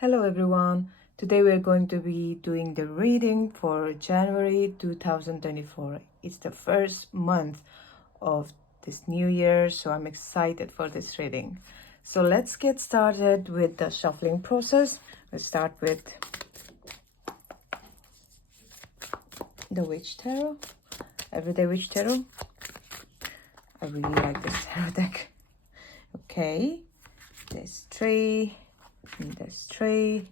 Hello everyone. Today we're going to be doing the reading for January 2024. It's the first month of this new year, so I'm excited for this reading. So let's get started with the shuffling process. Let's start with the Witch Tarot, Everyday Witch Tarot. I really like this tarot deck. Okay, there's three, and there's three,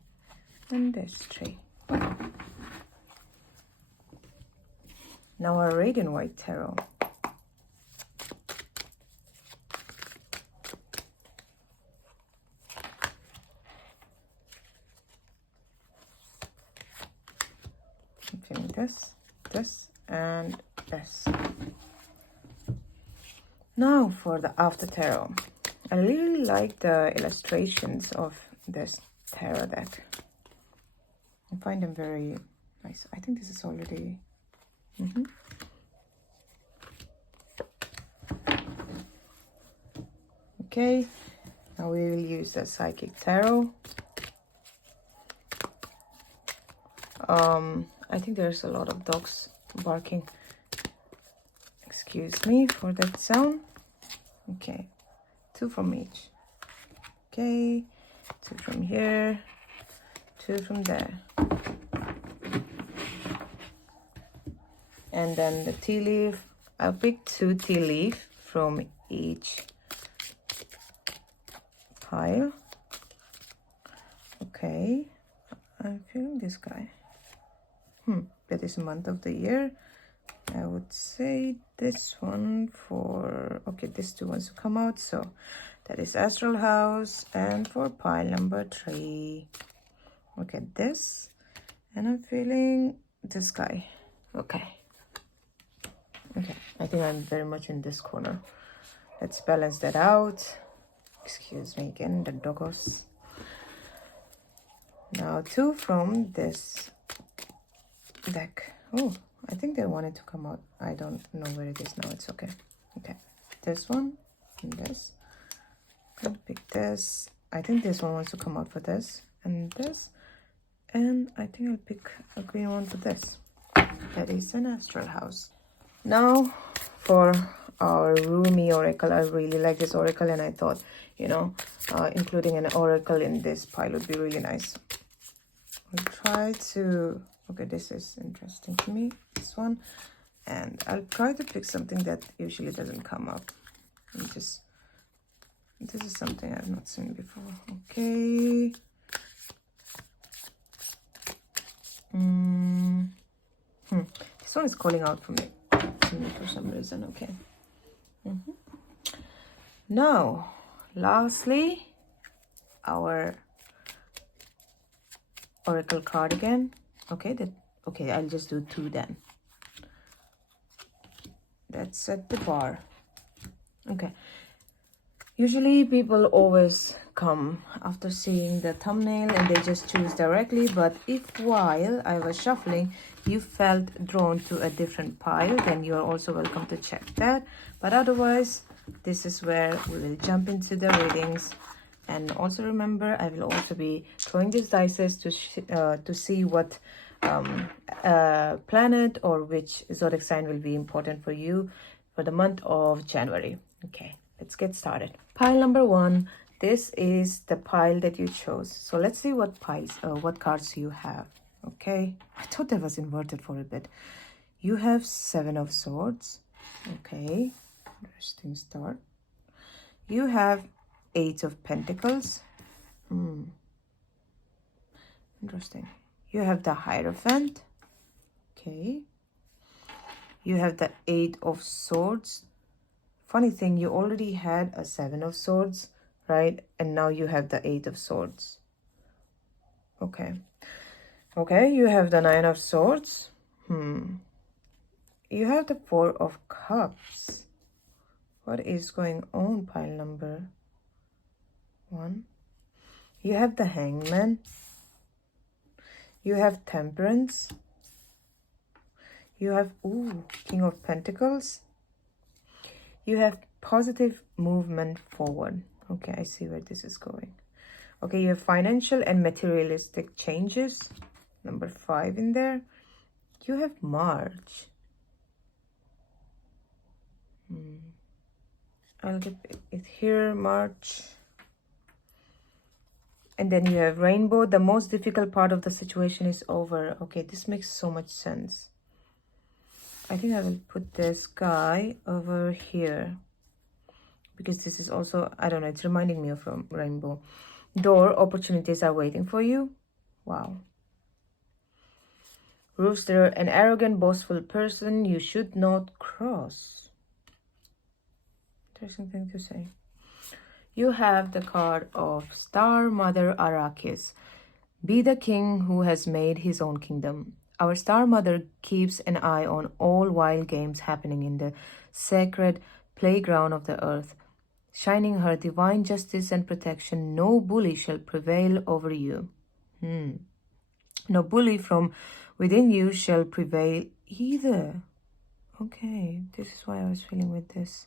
and there's three. Now our red and white tarot. I'm feeling this, and this. Now for the after tarot. I really like the illustrations of this tarot deck. I find them very nice. I think this is already... Okay, now we will use the Psychic Tarot. I think there's a lot of dogs barking. Excuse me for that sound. Okay, two from each. Okay, two from here, two from there. And then the tea leaf. I'll pick two tea leaf from each pile. Okay, I'm feeling this guy. That is a month of the year. I would say this one for... Okay, these two ones to come out. So that is Astral House. And for pile number 3. Okay, this. And I'm feeling this guy. Okay, I think I'm very much in this corner. Let's balance that out. Excuse me again, the doggos. Now two from this deck. Oh, I think they wanted to come out. I don't know where it is now. It's okay. Okay, this one and this. I'll pick this. I think this one wants to come out for this and this. And I think I'll pick a green one for this. That is an Astral House. Now for our Rumi Oracle. I really like this oracle, and I thought, including an oracle in this pile would be really nice. I'll try to... Okay, this is interesting to me, this one. And I'll try to pick something that usually doesn't come up. This is something I've not seen before. Okay. This one is calling out for me for some reason. Okay. Now, lastly, our oracle card again. Okay, I'll just do 2 then. That's at the bar. Okay. Usually people always come after seeing the thumbnail and they just choose directly, but if while I was shuffling you felt drawn to a different pile, then you are also welcome to check that. But otherwise, this is where we will jump into the readings. And also remember, I will also be throwing these dice to see what planet or which zodiac sign will be important for you for the month of January. Okay, let's get started. Pile number 1. This is the pile that you chose. So let's see what cards you have. Okay, I thought that was inverted for a bit. You have 7 of Swords. Okay, interesting start. You have 8 of Pentacles. Interesting. You have the Hierophant. Okay. You have the 8 of Swords. Funny thing, you already had a 7 of Swords, right? And now you have the 8 of Swords. Okay. Okay, you have the 9 of Swords. You have the 4 of Cups. What is going on, pile number 1? You have the Hangman. You have Temperance. You have, King of Pentacles. You have positive movement forward. Okay, I see where this is going. Okay, you have financial and materialistic changes. Number 5 in there. You have March. I'll get it here, March. And then you have rainbow. The most difficult part of the situation is over. Okay, this makes so much sense. I think I will put this guy over here, because this is also, I don't know, it's reminding me of a rainbow. Door, opportunities are waiting for you. Wow. Rooster, an arrogant, boastful person you should not cross. Interesting thing to say. You have the card of Star Mother Arrakis. Be the king who has made his own kingdom. Our Star Mother keeps an eye on all wild games happening in the sacred playground of the earth, shining her divine justice and protection. No bully shall prevail over you. No bully from within you shall prevail either. Okay, this is why I was feeling with this.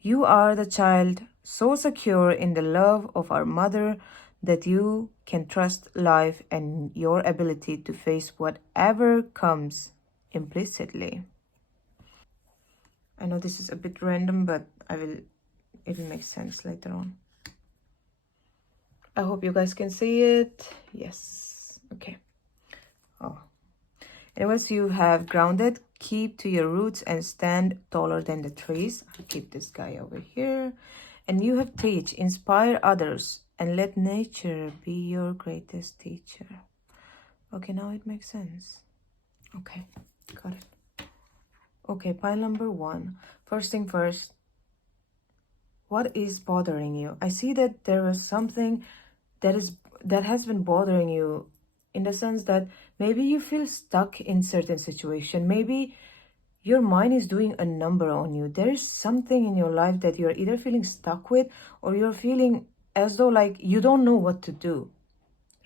You are the child so secure in the love of our mother that you can trust life and your ability to face whatever comes implicitly. I know this is a bit random, but it will make sense later on. I hope you guys can see it. Yes. Okay. Oh. Anyways, you have grounded, keep to your roots and stand taller than the trees. I'll keep this guy over here. And you have teach, inspire others, and let nature be your greatest teacher. Okay, now it makes sense. Okay, got it. Okay, pile number 1. First thing first, what is bothering you? I see that there is something that has been bothering you, in the sense that maybe you feel stuck in certain situation. Maybe your mind is doing a number on you. There is something in your life that you're either feeling stuck with, or you're feeling as though like you don't know what to do,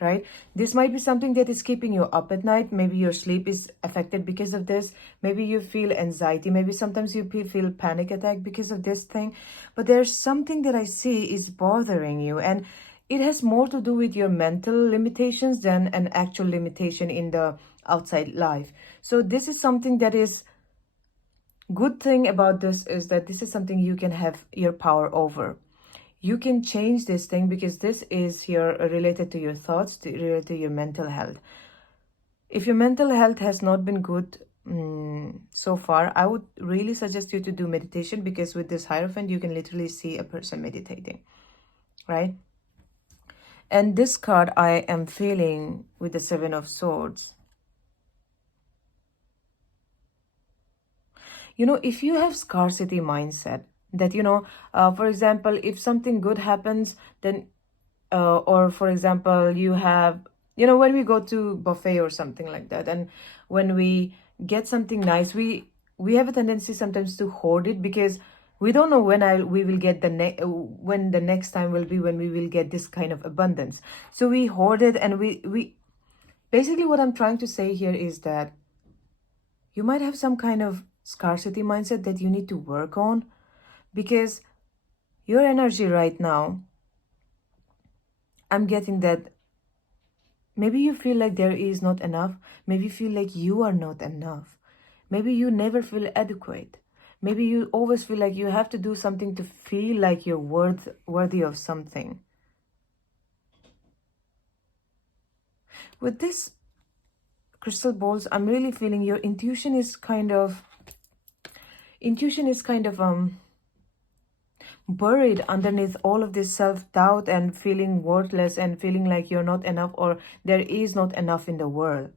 right? This might be something that is keeping you up at night. Maybe your sleep is affected because of this. Maybe you feel anxiety. Maybe sometimes you feel panic attack because of this thing. But there's something that I see is bothering you, and it has more to do with your mental limitations than an actual limitation in the outside life. So this is something that is good thing about this, is that this is something you can have your power over. You can change this thing, because this is here related to your thoughts, related to your mental health. If your mental health has not been good so far, I would really suggest you to do meditation, because with this Hierophant, you can literally see a person meditating, right? And this card I am feeling with the 7 of Swords. You know, if you have scarcity mindset, that, for example, if something good happens, then, or for example, you have, when we go to buffet or something like that, and when we get something nice, we have a tendency sometimes to hoard it, because we don't know we will get when the next time will be when we will get this kind of abundance. So we hoard it, and we basically, what I'm trying to say here is that you might have some kind of scarcity mindset that you need to work on, because your energy right now, I'm getting that maybe you feel like there is not enough. Maybe you feel like you are not enough. Maybe you never feel adequate. Maybe you always feel like you have to do something to feel like you're worthy of something. With this crystal balls, I'm really feeling your intuition is kind of buried underneath all of this self-doubt and feeling worthless and feeling like you're not enough, or there is not enough in the world.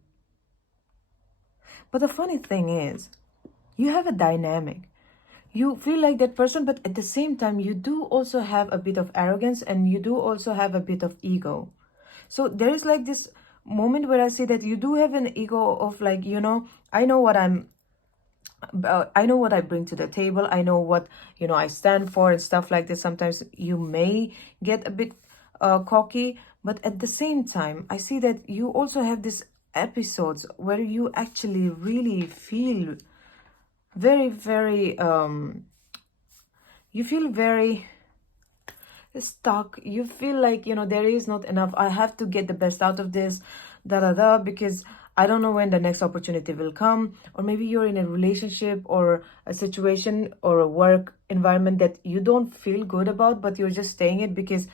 But the funny thing is, you have a dynamic. You feel like that person, but at the same time, you do also have a bit of arrogance, and you do also have a bit of ego. So there is like this moment where I see that you do have an ego of like, I know what I bring to the table. I know what, I stand for and stuff like this. Sometimes you may get a bit cocky, but at the same time, I see that you also have these episodes where you actually really feel very, very, you feel very stuck. You feel like, you know, there is not enough. I have to get the best out of this, because I don't know when the next opportunity will come. Or maybe you're in a relationship or a situation or a work environment that you don't feel good about, but you're just staying it because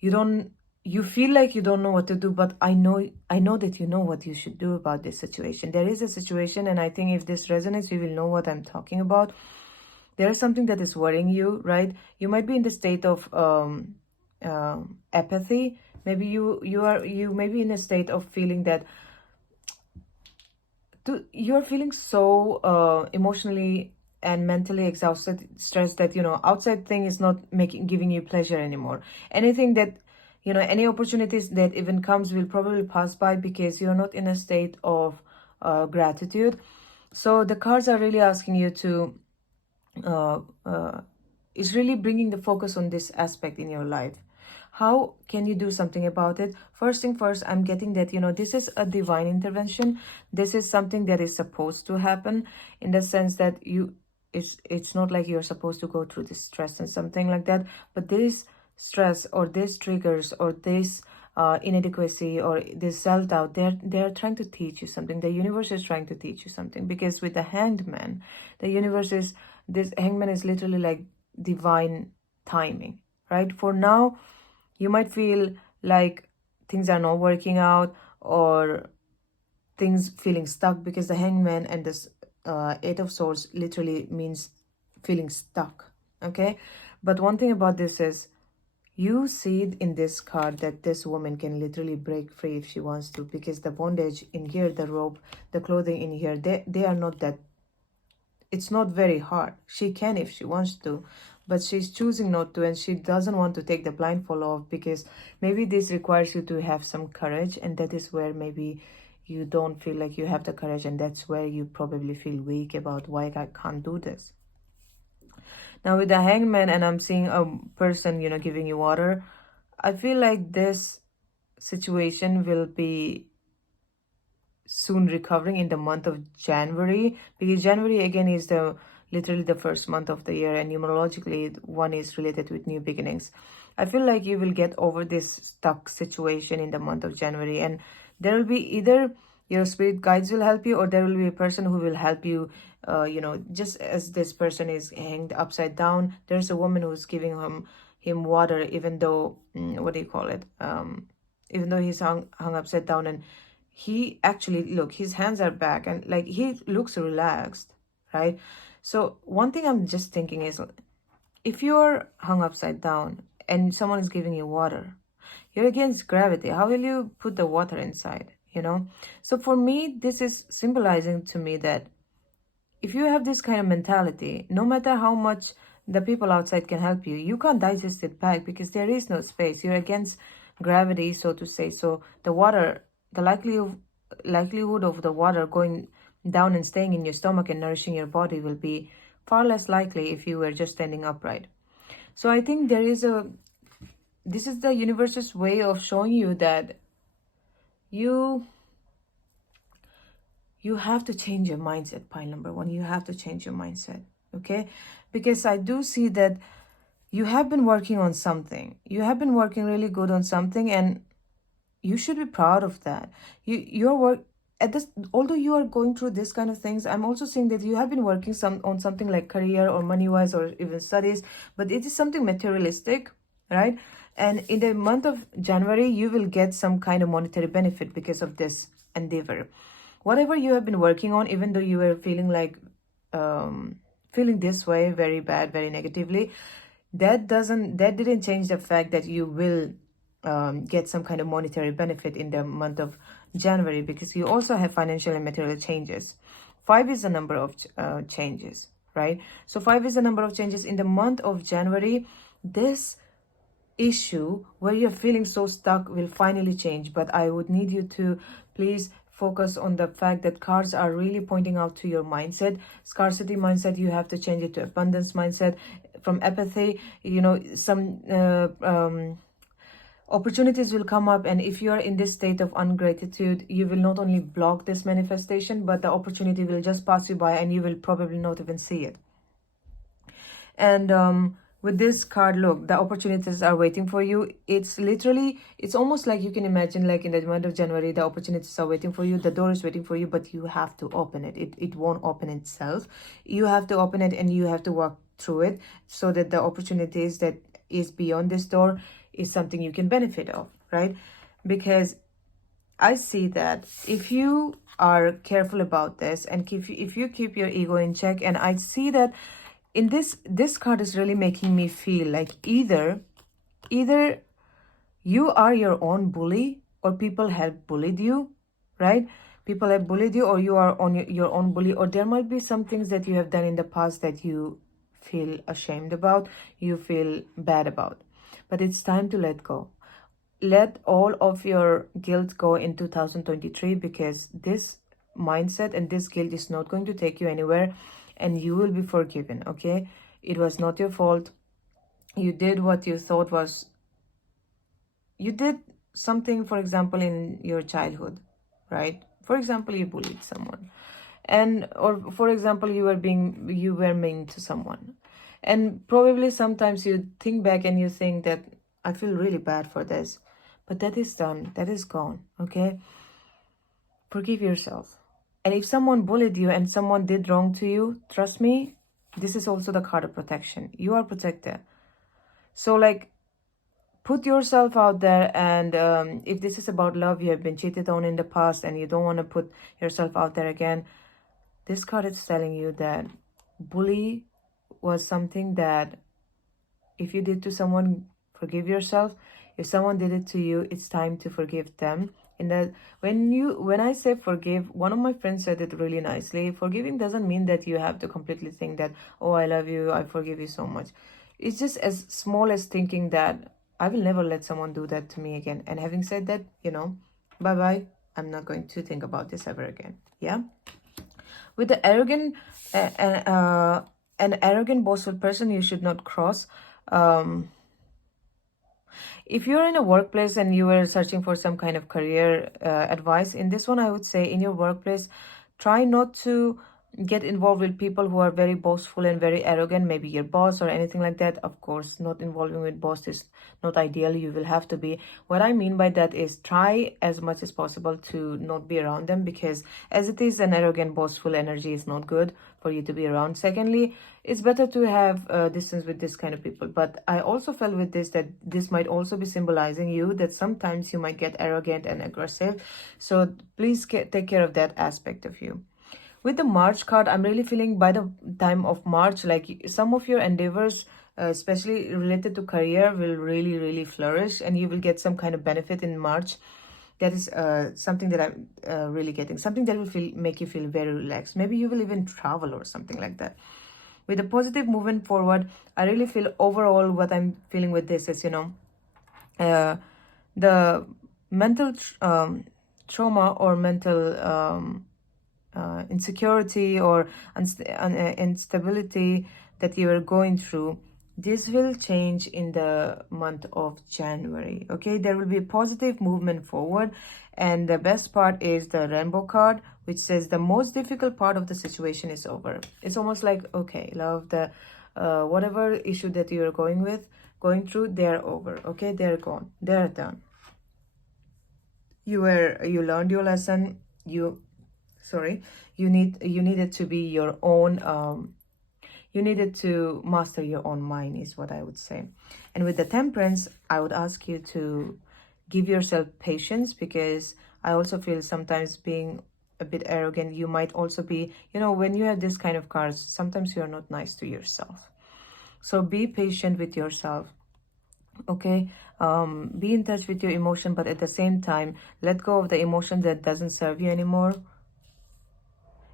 you feel like you don't know what to do. But I know that you know what you should do about this situation. There is a situation, and I think if this resonates, you will know what I'm talking about. There is something that is worrying you, right? You might be in the state of apathy. Maybe you may be in a state of feeling that you're feeling so emotionally and mentally exhausted, stressed, that, you know, outside thing is not giving you pleasure anymore. Anything that, you know, any opportunities that even comes will probably pass by because you're not in a state of gratitude. So the cards are really asking you to is really bringing the focus on this aspect in your life. How can you do something about it? First thing first, I'm getting that, you know, this is a divine intervention. This is something that is supposed to happen, in the sense that it's not like you're supposed to go through this stress and something like that. But this stress or these triggers or this inadequacy or this self-doubt, they're trying to teach you something. The universe is trying to teach you something, because with the Hanged Man, this Hangman is literally like divine timing, right? For now, you might feel like things are not working out, or things feeling stuck, because the Hangman and this Eight of Swords literally means feeling stuck, okay? But one thing about this is, you see in this card that this woman can literally break free if she wants to, because the bondage in here, the rope, the clothing in here, they are not that, it's not very hard. She can if she wants to, but she's choosing not to, and she doesn't want to take the blindfold off, because maybe this requires you to have some courage, and that is where maybe you don't feel like you have the courage, and that's where you probably feel weak about why I can't do this. Now with the Hangman, and I'm seeing a person, you know, giving you water, I feel like this situation will be soon recovering in the month of January, because January again is the literally the first month of the year, and numerologically one is related with new beginnings. I feel like you will get over this stuck situation in the month of January, and there will be either your spirit guides will help you, or there will be a person who will help you. You know, just as this person is hanged upside down, there's a woman who's giving him water, even though what do you call it, even though he's hung upside down, and he actually, look, his hands are back, and like he looks relaxed, right? So one thing I'm just thinking is, if you're hung upside down and someone is giving you water, you're against gravity. How will you put the water inside, you know? So for me, this is symbolizing to me that if you have this kind of mentality, no matter how much the people outside can help you, you can't digest it back, because there is no space. You're against gravity, so to say. So the water, the likelihood of the water going down and staying in your stomach and nourishing your body will be far less likely if you were just standing upright. So I think this is the universe's way of showing you that you have to change your mindset. Pile number one, you have to change your mindset, okay? Because I do see that you have been working on something. You have been working really good on something, and you should be proud of that. Your work at this, although you are going through this kind of things, I'm also seeing that you have been working on something like career or money wise or even studies, but it is something materialistic, right? And in the month of January, you will get some kind of monetary benefit because of this endeavor. Whatever you have been working on, even though you were feeling like feeling this way, very bad, very negatively, that didn't change the fact that you will get some kind of monetary benefit in the month of January, because you also have financial and material changes. 5 is the number of changes, right? So 5 is the number of changes in the month of January. This issue where you're feeling so stuck will finally change, but I would need you to please focus on the fact that cards are really pointing out to your mindset. Scarcity mindset, you have to change it to abundance mindset. From apathy, you know, some opportunities will come up, and if you are in this state of ungratitude, you will not only block this manifestation, but the opportunity will just pass you by, and you will probably not even see it. And with this card, look, the opportunities are waiting for you. It's literally, it's almost like you can imagine, like in the month of January, the opportunities are waiting for you, the door is waiting for you, but you have to open it. It won't open itself. You have to open it and you have to walk through it so that the opportunities that is beyond this door is something you can benefit of, right? Because I see that if you are careful about this and if you keep your ego in check, and I see that in this card is really making me feel like either you are your own bully or people have bullied you, right? People have bullied you, or you are on your own bully, or there might be some things that you have done in the past that you feel ashamed about, you feel bad about. But it's time to let go. Let all of your guilt go in 2023, because this mindset and this guilt is not going to take you anywhere, and you will be forgiven, okay? It was not your fault. You did what you thought was, you did something, for example, in your childhood, right? For example, you bullied someone, and or for example, you were mean to someone, and probably sometimes you think back and you think that I feel really bad for this, but that is done, that is gone, okay? Forgive yourself. And if someone bullied you and someone did wrong to you, trust me, this is also the card of protection. You are protected. So like, put yourself out there, and if this is about love, you have been cheated on in the past and you don't want to put yourself out there again, this card is telling you that bully was something that if you did to someone, forgive yourself. If someone did it to you, it's time to forgive them. And that when I say forgive, one of my friends said it really nicely. Forgiving doesn't mean that you have to completely think that, oh, I love you, I forgive you so much. It's just as small as thinking that I will never let someone do that to me again. And having said that, bye-bye. I'm not going to think about this ever again. Yeah? With the an arrogant, boastful person, you should not cross. If you're in a workplace and you were searching for some kind of career advice, in this one, I would say in your workplace, try not to get involved with people who are very boastful and very arrogant, maybe your boss or anything like that. Of course, not involving with boss is not ideal. You will have to be. What I mean by that is try as much as possible to not be around them, because as it is, an arrogant, boastful energy is not good for you to be around. Secondly, it's better to have distance with this kind of people. But I also felt with this that this might also be symbolizing you, that sometimes you might get arrogant and aggressive. So please take care of that aspect of you. With the March card, I'm really feeling by the time of March, like some of your endeavors, especially related to career, will really, really flourish, and you will get some kind of benefit in March. That is something that I'm really getting. Something that will make you feel very relaxed. Maybe you will even travel or something like that. With a positive movement forward, I really feel overall what I'm feeling with this is, the mental trauma or mental insecurity or instability that you are going through, this will change in the month of January. Okay, there will be a positive movement forward, and the best part is the rainbow card, which says the most difficult part of the situation is over. It's almost like, okay, love, the whatever issue that you're going through, they're over. Okay, they're gone, they're done. You learned your lesson. You needed to be your own, you needed to master your own mind, is what I would say. And with the Temperance, I would ask you to give yourself patience, because I also feel sometimes being a bit arrogant, you might also be, when you have this kind of cards, sometimes you're not nice to yourself. So be patient with yourself. Okay, be in touch with your emotion, but at the same time, let go of the emotion that doesn't serve you anymore.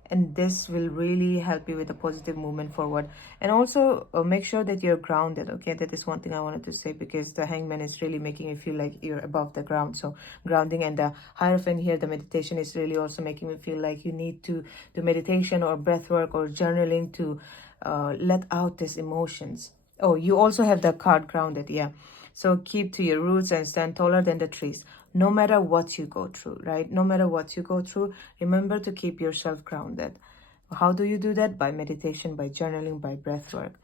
And this will really help you with a positive movement forward. And also make sure that you're grounded. Okay, that is one thing I wanted to say, because the Hangman is really making you feel like you're above the ground. So grounding, and the Hierophant here, the meditation, is really also making me feel like you need to do meditation or breath work or journaling to let out these emotions. Oh, you also have the card grounded. Yeah. So keep to your roots and stand taller than the trees. No matter what you go through, right? No matter what you go through, remember to keep yourself grounded. How do you do that? By meditation, by journaling, by breath work.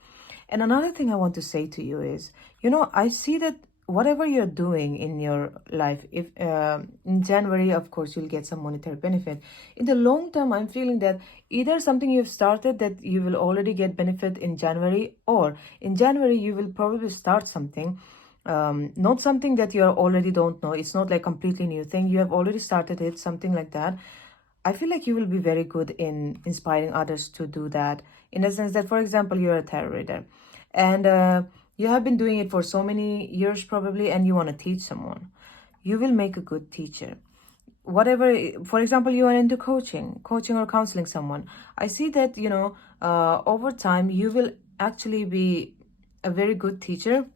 And another thing I want to say to you is, I see that whatever you're doing in your life, if in January, of course, you'll get some monetary benefit. In the long term, I'm feeling that either something you've started that you will already get benefit in January, or in January, you will probably start something. Not something that you already don't know. It's not like completely new thing. You have already started it, something like that. I feel like you will be very good in inspiring others to do that, in the sense that, for example, you're a tarot reader and you have been doing it for so many years probably, and you want to teach someone. You will make a good teacher. Whatever, for example, you are into coaching or counseling someone. I see that, over time, you will actually be a very good teacher.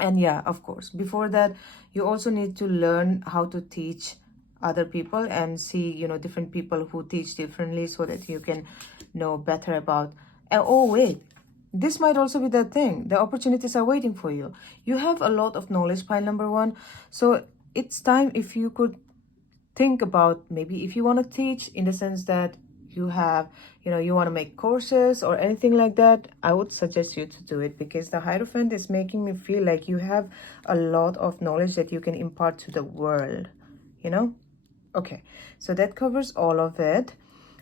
And yeah, of course, before that, you also need to learn how to teach other people and see, different people who teach differently, so that you can know better about. Oh, wait, this might also be the thing. The opportunities are waiting for you. You have a lot of knowledge, pile number one. So it's time, if you could think about, maybe if you want to teach, in the sense that you have, you want to make courses or anything like that, I would suggest you to do it, because the Hierophant is making me feel like you have a lot of knowledge that you can impart to the world, Okay, so that covers all of it.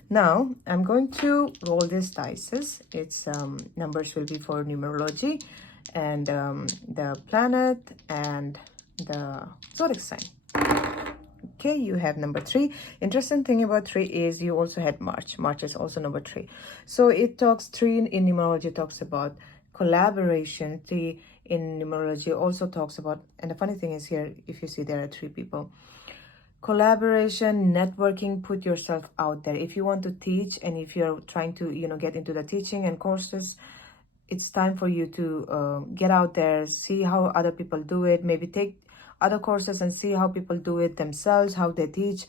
Now I'm going to roll these dice. Its numbers will be for numerology and the planet and the zodiac sign. Okay, you have number 3. Interesting thing about 3 is you also had March. March is also number 3. So it talks, 3 in numerology talks about collaboration. 3 in numerology also talks about, and the funny thing is here, if you see there are 3 people. Collaboration, networking, put yourself out there. If you want to teach, and if you're trying to, get into the teaching and courses, it's time for you to get out there, see how other people do it, maybe take other courses and see how people do it themselves, how they teach,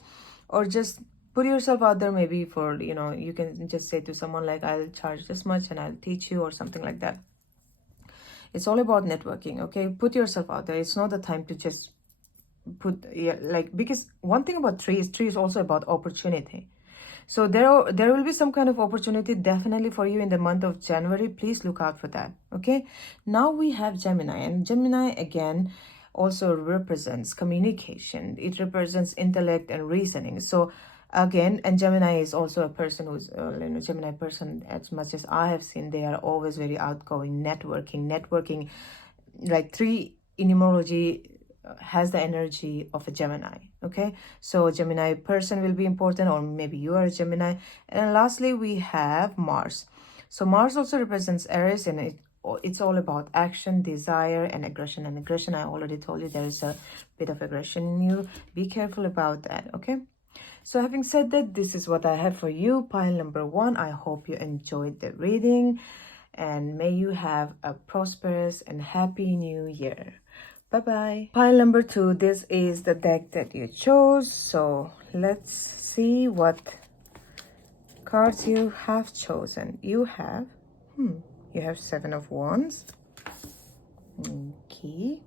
or just put yourself out there. Maybe for, you can just say to someone like, I'll charge this much and I'll teach you, or something like that. It's all about networking. Okay, put yourself out there. It's not the time to just because one thing about 3 is also about opportunity. So there will be some kind of opportunity definitely for you in the month of January. Please look out for that. Okay, now we have Gemini, and Gemini again also represents communication. It represents intellect and reasoning. So again, and Gemini is also a person who's Gemini person, as much as I have seen, they are always very outgoing, networking. Like 3 in numerology has the energy of a Gemini. Okay, so Gemini person will be important, or maybe you are a Gemini. And lastly, we have Mars. So Mars also represents Aries, and it's all about action, desire, and aggression. And aggression, I already told you, there is a bit of aggression in you. Be careful about that. Okay, so having said that, this is what I have for you, pile number 1. I hope you enjoyed the reading, and may you have a prosperous and happy new year. Bye-bye. Pile number 2, this is the deck that you chose. So let's see what cards you have chosen. You have 7 of Wands. Okay.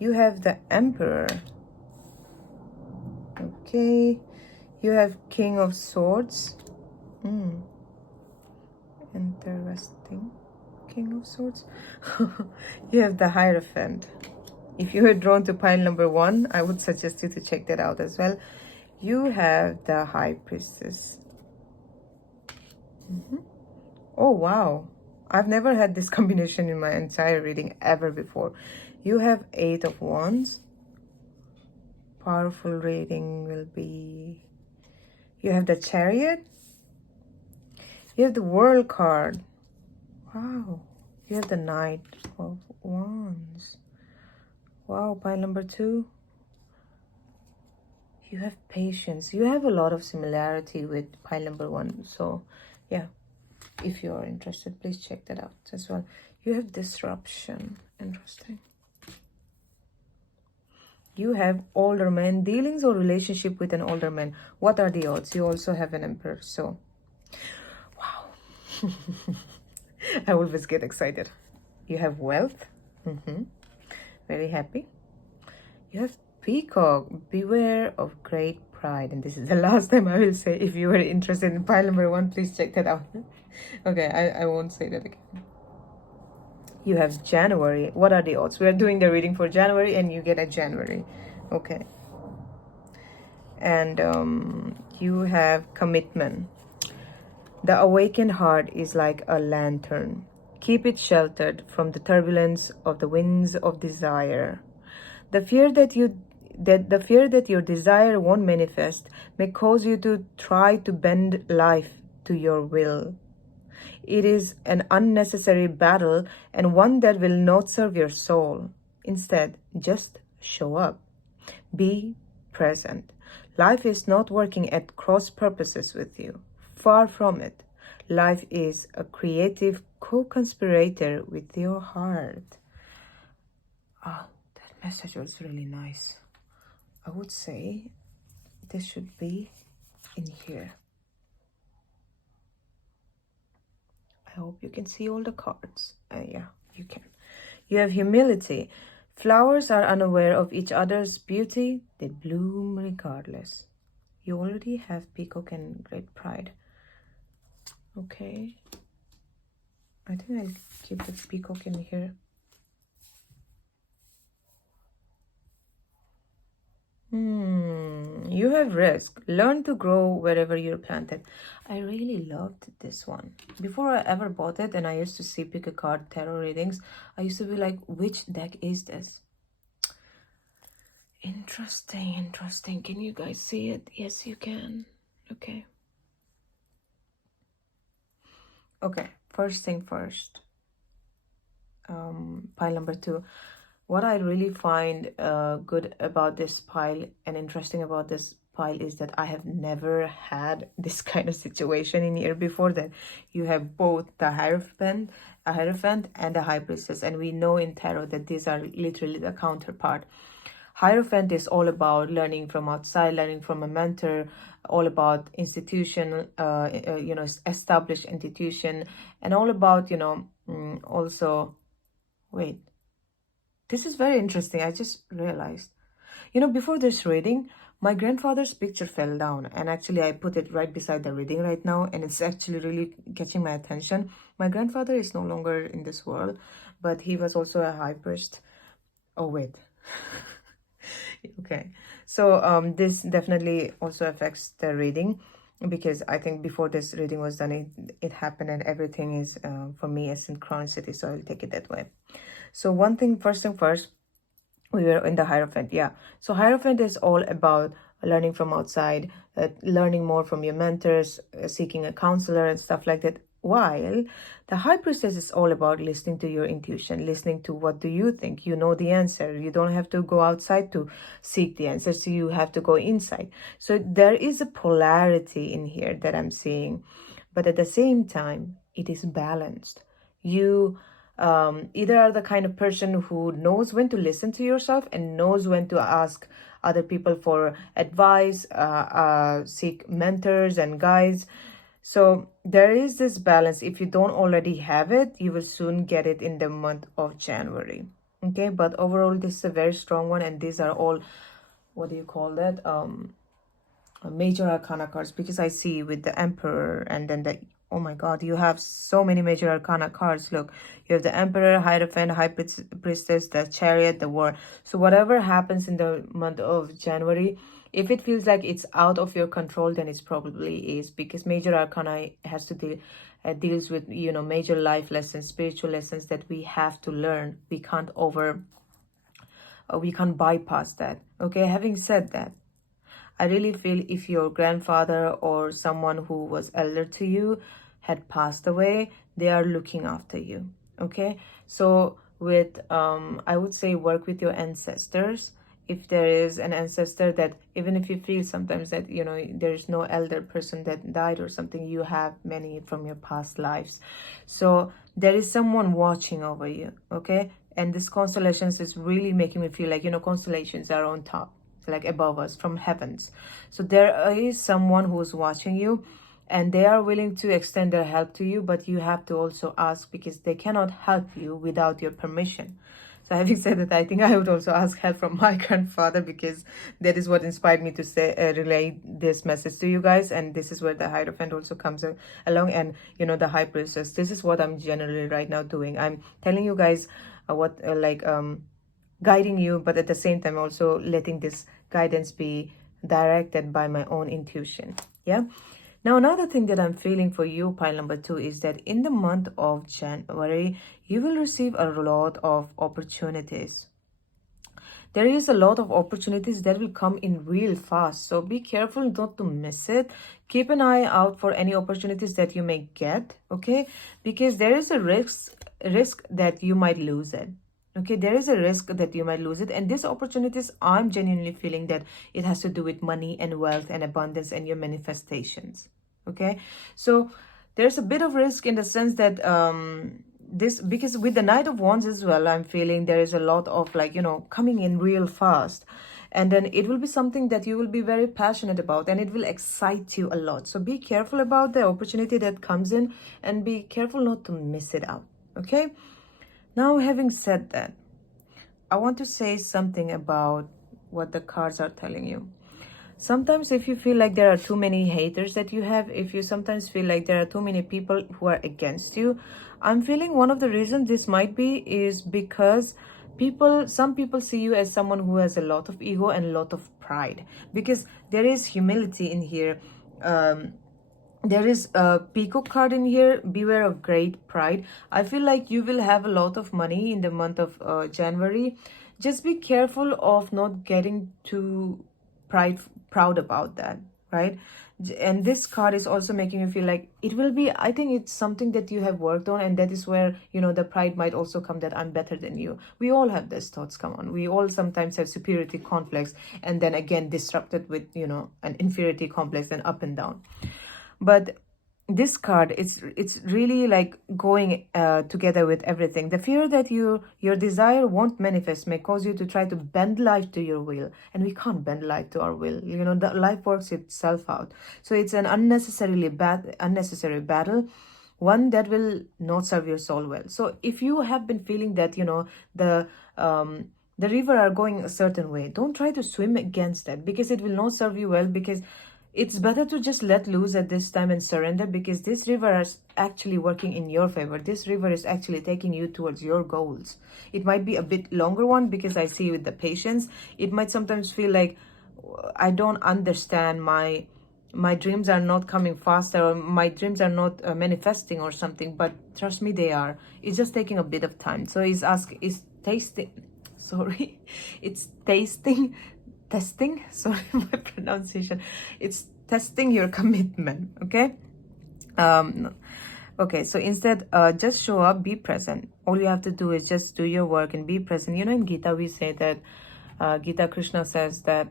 You have the Emperor. Okay. You have King of Swords. Interesting. King of Swords. You have the Hierophant. If you are drawn to pile number 1, I would suggest you to check that out as well. You have the High Priestess. Oh, wow. I've never had this combination in my entire reading ever before. You have 8 of Wands. Powerful reading will be... You have the Chariot. You have the World card. Wow. You have the Knight of Wands. Wow, pile number 2. You have patience. You have a lot of similarity with pile number 1. So, yeah, if you are interested, please check that out as well. You have disruption. Interesting. You have older man, dealings or relationship with an older man. What are the odds? You also have an Emperor. So, wow. I always get excited. You have wealth. Very happy. You have Peacock. Beware of great pride. And this is the last time I will say, if you are interested in pile number 1, please check that out. Okay, I won't say that again. You have January. What are the odds? We are doing the reading for January and you get a January. Okay. And you have commitment. The awakened heart is like a lantern. Keep it sheltered from the turbulence of the winds of desire. The fear that your desire won't manifest may cause you to try to bend life to your will. It is an unnecessary battle and one that will not serve your soul. Instead, just show up. Be present. Life is not working at cross purposes with you. Far from it. Life is a creative co-conspirator with your heart. Ah, that message was really nice. I would say this should be in here. I hope you can see all the cards. Yeah, you can. You have humility. Flowers are unaware of each other's beauty. They bloom regardless. You already have peacock and great pride. Okay. I think I'll keep the peacock in here. You have risk. Learn to grow wherever you're planted. I really loved this one. Before I ever bought it and I used to see pick a card tarot readings, I used to be like, which deck is this? Interesting, interesting. Can you guys see it? Yes, you can. Okay. Okay, first thing first. Pile number 2. What I really find good about this pile and interesting about this pile is that I have never had this kind of situation in here before, that you have both the Hierophant and the High Priestess, and we know in tarot that these are literally the counterpart. Hierophant is all about learning from outside, learning from a mentor, all about institution, established institution, and all about, also, wait, this is very interesting. I just realized, before this reading, my grandfather's picture fell down, and actually I put it right beside the reading right now, and it's actually really catching my attention. My grandfather is no longer in this world, but he was also a high priest. Oh, wait. Okay, so this definitely also affects the reading, because I think before this reading was done, it happened, and everything is for me a synchronicity, so I'll take it that way. So first thing first, we were in the Hierophant. Yeah, so Hierophant is all about learning from outside, learning more from your mentors, seeking a counselor and stuff like that, while the High Priestess is all about listening to your intuition, listening to what do you think. You know the answer. You don't have to go outside to seek the answers, so you have to go inside. So there is a polarity in here that I'm seeing, but at the same time it is balanced. You either are the kind of person who knows when to listen to yourself and knows when to ask other people for advice, seek mentors and guides. So there is this balance. If you don't already have it, you will soon get it in the month of January. Okay, but overall this is a very strong one, and these are all, what do you call that, major arcana cards, because I see with the Emperor and then the, oh my god, you have so many major arcana cards. Look, you have the Emperor, Hierophant, High Priestess, the Chariot, the War. So whatever happens in the month of January, if it feels like it's out of your control, then it probably is, because major arcana has to deals with, major life lessons, spiritual lessons that we have to learn. We can't bypass that. Okay, having said that, I really feel if your grandfather or someone who was elder to you had passed away, they are looking after you. Okay, so with I would say work with your ancestors. If there is an ancestor that, even if you feel sometimes that there is no elder person that died or something, you have many from your past lives, so there is someone watching over you. Okay, and this constellations is really making me feel like constellations are on top, like above us from heavens. So there is someone who's watching you, and they are willing to extend their help to you, but you have to also ask, because they cannot help you without your permission. So having said that, I think I would also ask help from my grandfather, because that is what inspired me to say relay this message to you guys. And this is where the Hierophant also comes along, and you know, the High Priestess. This is what I'm generally right now doing. I'm telling you guys guiding you, but at the same time also letting this guidance be directed by my own intuition. Yeah. Now, another thing that I'm feeling for you, pile number 2, is that in the month of January, you will receive a lot of opportunities. There is a lot of opportunities that will come in real fast. So be careful not to miss it. Keep an eye out for any opportunities that you may get, okay? Because there is a risk that you might lose it. Okay, there is a risk that you might lose it. And these opportunities, I'm genuinely feeling that it has to do with money and wealth and abundance and your manifestations. Okay, so there's a bit of risk in the sense that because with the Knight of Wands as well, I'm feeling there is a lot of coming in real fast. And then it will be something that you will be very passionate about, and it will excite you a lot. So be careful about the opportunity that comes in, and be careful not to miss it out. Okay. Now, having said that, I want to say something about what the cards are telling you. Sometimes if you feel like there are too many haters that you have, if you sometimes feel like there are too many people who are against you, I'm feeling one of the reasons this might be is because some people see you as someone who has a lot of ego and a lot of pride, because there is humility in here. There is a peacock card in here. Beware of great pride. I feel like you will have a lot of money in the month of January. Just be careful of not getting too proud about that, right? And this card is also making you feel like it will be, I think it's something that you have worked on, and that is where the pride might also come, that I'm better than you. We all have these thoughts, come on. We all sometimes have superiority complex, and then again disrupted with an inferiority complex, and up and down. But this card, it's really like going together with everything. The fear that your desire won't manifest may cause you to try to bend life to your will, and we can't bend life to our will. The life works itself out. So it's an unnecessary battle, one that will not serve your soul well. So if you have been feeling that the river are going a certain way, don't try to swim against that, because it will not serve you well. Because it's better to just let loose at this time and surrender, because this river is actually working in your favor. This river is actually taking you towards your goals. It might be a bit longer one, because I see with the patience, it might sometimes feel like I don't understand, my dreams are not coming faster, or my dreams are not manifesting or something. But trust me, they are. It's just taking a bit of time. So it's testing, sorry, my pronunciation, it's testing your commitment. Okay. Okay, so instead, just show up, be present. All you have to do is just do your work and be present. In Gita we say that Gita, Krishna says that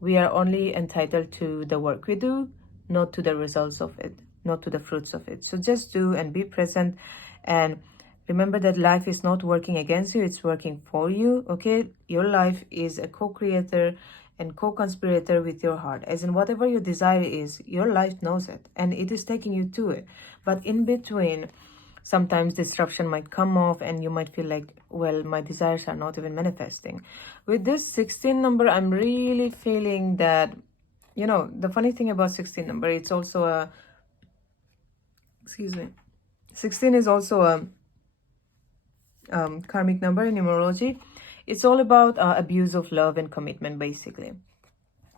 we are only entitled to the work we do, not to the results of it, not to the fruits of it. So just do and be present, and remember that life is not working against you, it's working for you. Okay, your life is a co-creator and co-conspirator with your heart, as in whatever your desire is, your life knows it, and it is taking you to it. But in between, sometimes disruption might come off, and you might feel like, well, my desires are not even manifesting. With this 16 number, I'm really feeling that, the funny thing about 16 number, it's also a, 16 is also a karmic number in numerology. It's all about abuse of love and commitment, basically.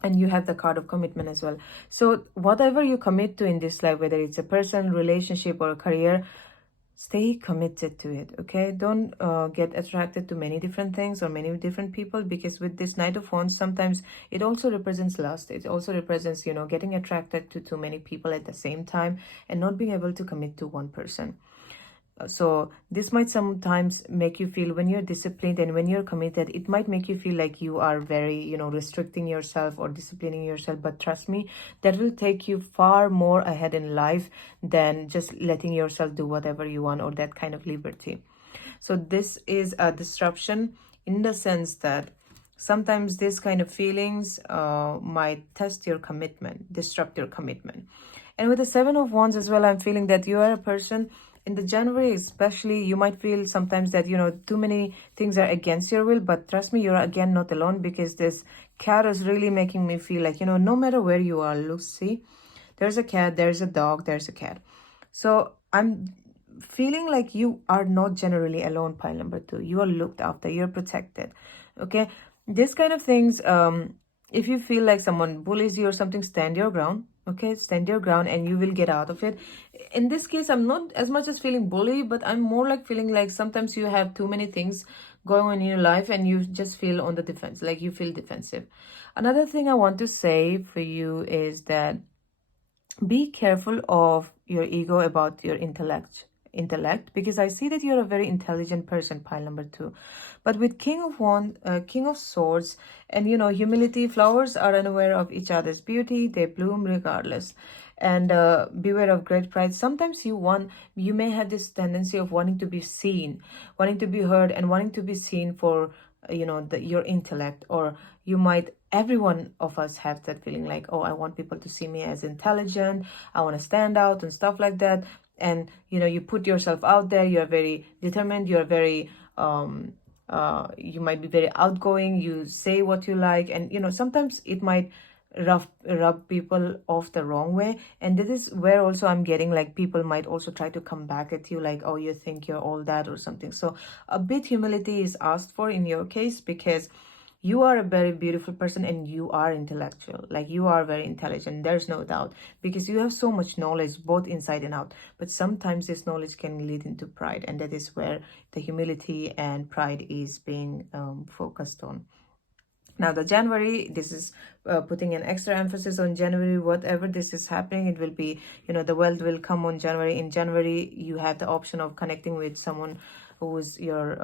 And you have the card of commitment as well. So whatever you commit to in this life, whether it's a person, relationship, or a career, stay committed to it. Okay, don't get attracted to many different things or many different people, because with this Knight of Wands, sometimes it also represents lust. It also represents getting attracted to too many people at the same time and not being able to commit to one person. So this might sometimes make you feel, when you're disciplined and when you're committed, it might make you feel like you are very restricting yourself or disciplining yourself. But trust me, that will take you far more ahead in life than just letting yourself do whatever you want, or that kind of liberty. So this is a disruption, in the sense that sometimes this kind of feelings might test your commitment, disrupt your commitment. And with the 7 of Wands as well, I'm feeling that you are a person, in the January especially, you might feel sometimes that, you know, too many things are against your will. But trust me, you're again not alone, because this cat is really making me feel like, you know, no matter where you are, look, see, there's a cat, there's a dog, there's a cat. So I'm feeling like you are not generally alone, pile number 2. You are looked after, you're protected. Okay, this kind of things, if you feel like someone bullies you or something, stand your ground. Okay, stand your ground and you will get out of it. In this case, I'm not as much as feeling bully, but I'm more like feeling like sometimes you have too many things going on in your life and you just feel on the defense, like you feel defensive. Another thing I want to say for you is that be careful of your ego about your intellect, because I see that you're a very intelligent person, pile number 2. But with King of Swords, and you know, humility, flowers are unaware of each other's beauty, they bloom regardless. And beware of great pride. Sometimes you may have this tendency of wanting to be seen, wanting to be heard, and wanting to be seen for you know, your intellect. Or you might, everyone of us have that feeling like, oh, I want people to see me as intelligent, I want to stand out and stuff like that. And you know, you put yourself out there, you're very determined, you're very you might be very outgoing, you say what you like, and you know, sometimes it might rub people off the wrong way. And this is where also I'm getting like people might also try to come back at you like, oh, you think you're all that or something. So a bit humility is asked for in your case, because you are a very beautiful person and you are intellectual, like you are very intelligent, there's no doubt, because you have so much knowledge both inside and out. But sometimes this knowledge can lead into pride, and that is where the humility and pride is being focused on. Now the January, this is putting an extra emphasis on January. Whatever this is happening, it will be, you know, the wealth will come on January. In January, you have the option of connecting with someone who is your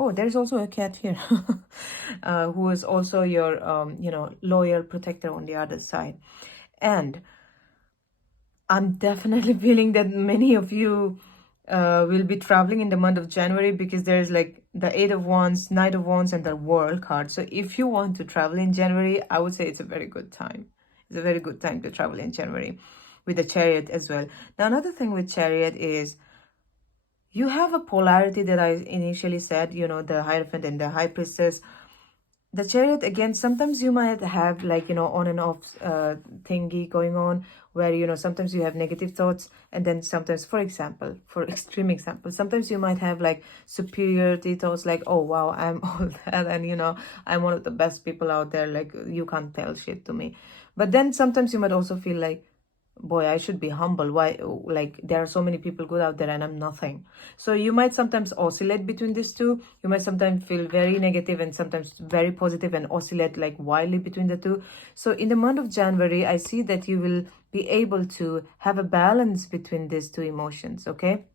oh, there's also a cat here who is also your you know, loyal protector on the other side. And I'm definitely feeling that many of you will be traveling in the month of January, because there's like the 8 of Wands, Knight of Wands, and the World card. So if you want to travel in January, I would say it's a very good time. It's a very good time to travel in January, with the Chariot as well. Now, another thing with Chariot is you have a polarity that I initially said, you know, the Hierophant and the High Priestess. The Chariot, again, sometimes you might have like, you know, on and off thingy going on, where, you know, sometimes you have negative thoughts, and then sometimes, for example, for extreme example, sometimes you might have like superiority thoughts, like, oh wow, I'm all that, and you know, I'm one of the best people out there, like you can't tell shit to me. But then sometimes you might also feel like, boy, I should be humble. Why? Like, there are so many people good out there and I'm nothing. So you might sometimes oscillate between these two. You might sometimes feel very negative and sometimes very positive, and oscillate like wildly between the two. So in the month of January, I see that you will be able to have a balance between these two emotions. Okay.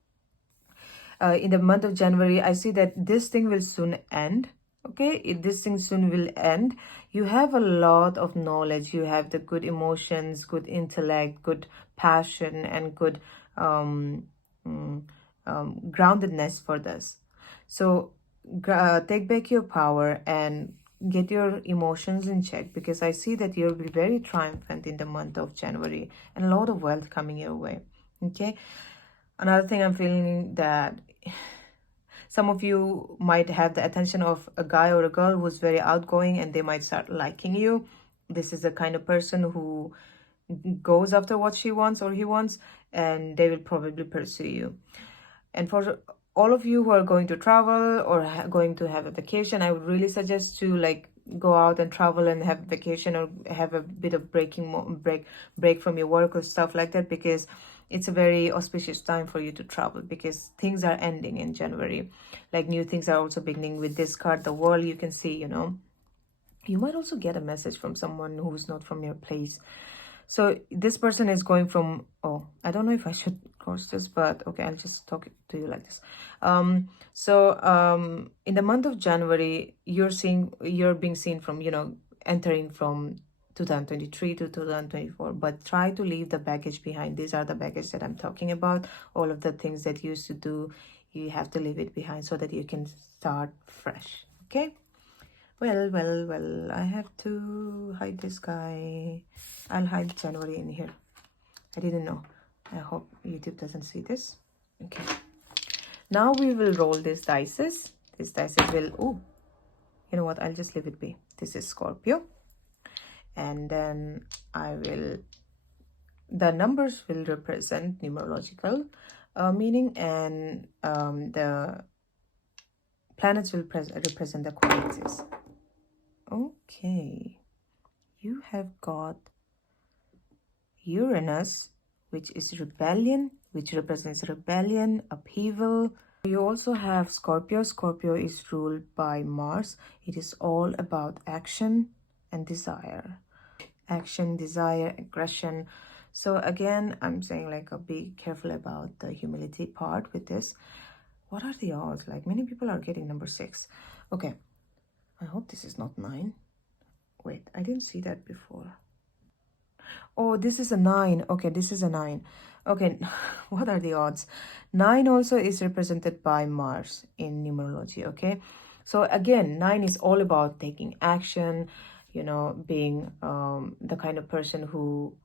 In the month of January, I see that this thing will soon end. Okay, this thing soon will end. You have a lot of knowledge, you have the good emotions, good intellect, good passion, and good groundedness for this. So take back your power and get your emotions in check, because I see that you'll be very triumphant in the month of January, and a lot of wealth coming your way. Okay, another thing I'm feeling that some of you might have the attention of a guy or a girl who's very outgoing, and they might start liking you. This is the kind of person who goes after what she wants or he wants, and they will probably pursue you. And for all of you who are going to travel or going to have a vacation, I would really suggest to like go out and travel and have vacation, or have a bit of break from your work or stuff like that, because it's a very auspicious time for you to travel, because things are ending in January. Like new things are also beginning. With this card, the World, you can see, you know, you might also get a message from someone who's not from your place. So this person is going from, oh, I don't know if I should cross this, but okay, I'll just talk to you like this. In the month of January, you're being seen from, you know, entering from 2023 to 2024, but try to leave the baggage behind. These are the baggage that I'm talking about. All of the things that you used to do, you have to leave it behind so that you can start fresh. Okay. Well, I have to hide this guy. I'll hide January in here. I didn't know. I hope YouTube doesn't see this. Okay. Now we will roll these dices. These dices will, oh, you know what? I'll just leave it be. This is Scorpio. And then the numbers will represent numerological meaning, and the planets will represent the qualities. Okay. You have got Uranus, which is rebellion, which represents rebellion, upheaval. You also have Scorpio. Scorpio is ruled by Mars. It is all about action and desire. Action, desire, aggression. So again, I'm saying like be careful about the humility part with this. What are the odds? Like many people are getting number 6. Okay. I hope this is not 9. Wait, I didn't see that before. Oh, this is a 9. Okay, this is a 9. Okay, what are the odds? 9 also is represented by Mars in numerology, okay? So again, 9 is all about taking action, you know, being the kind of person who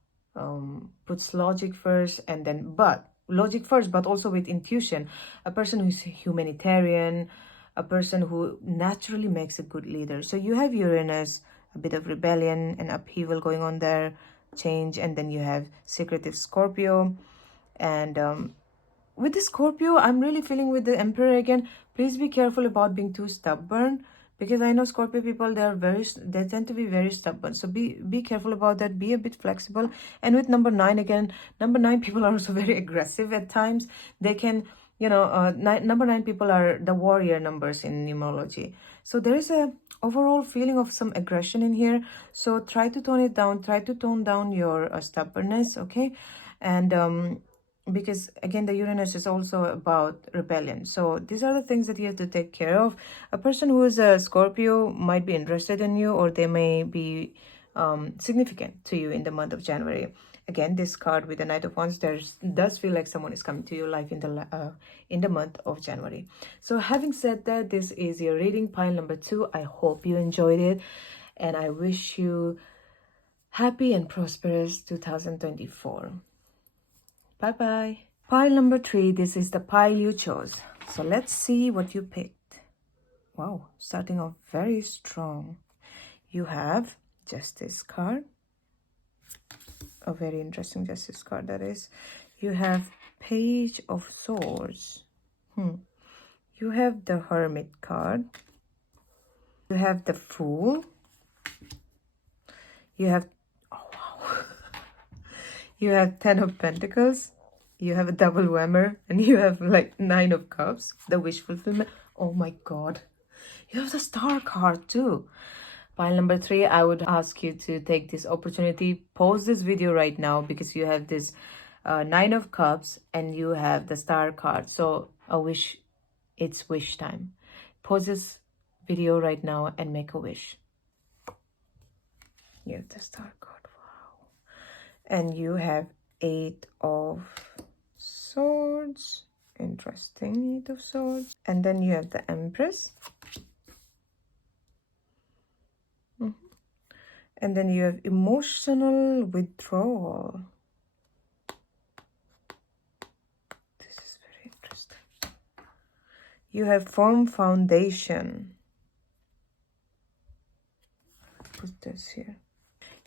puts logic first and then, but logic first, but also with intuition. A person who's humanitarian, a person who naturally makes a good leader. So you have Uranus, a bit of rebellion and upheaval going on there, change, and then you have secretive Scorpio. And with the Scorpio, I'm really feeling with the Emperor again, please be careful about being too stubborn, because I know Scorpio people, they tend to be very stubborn. So be careful about that. Be a bit flexible. And with number 9 again, number 9 people are also very aggressive at times. They can, you know, number 9 people are the warrior numbers in numerology. So there is a overall feeling of some aggression in here. So try to tone it down. Try to tone down your stubbornness, okay? And because again, the Uranus is also about rebellion. So these are the things that you have to take care of. A person who is a Scorpio might be interested in you, or they may be significant to you in the month of January. Again, this card with the Knight of Wands, does feel like someone is coming to your life in the month of January. So having said that, this is your reading, pile number 2. I hope you enjoyed it, and I wish you happy and prosperous 2024. Bye-bye. Pile number 3, this is the pile you chose. So let's see what you picked. Wow, starting off very strong. You have Justice card. A very interesting Justice card, that is. You have Page of Swords. You have the Hermit card. You have the Fool. You have, oh wow. You have 10 of Pentacles. You have a double whammer, and you have like 9 of Cups, the wish fulfillment. Oh my God. You have the Star card too. Pile number 3, I would ask you to take this opportunity, pause this video right now, because you have this 9 of Cups and you have the Star card. So a wish, it's wish time. Pause this video right now and make a wish. You have the Star card, wow. And you have 8 of Swords, interesting, 8 of Swords. And then you have the Empress. And then you have emotional withdrawal. This is very interesting. You have firm foundation. Put this here.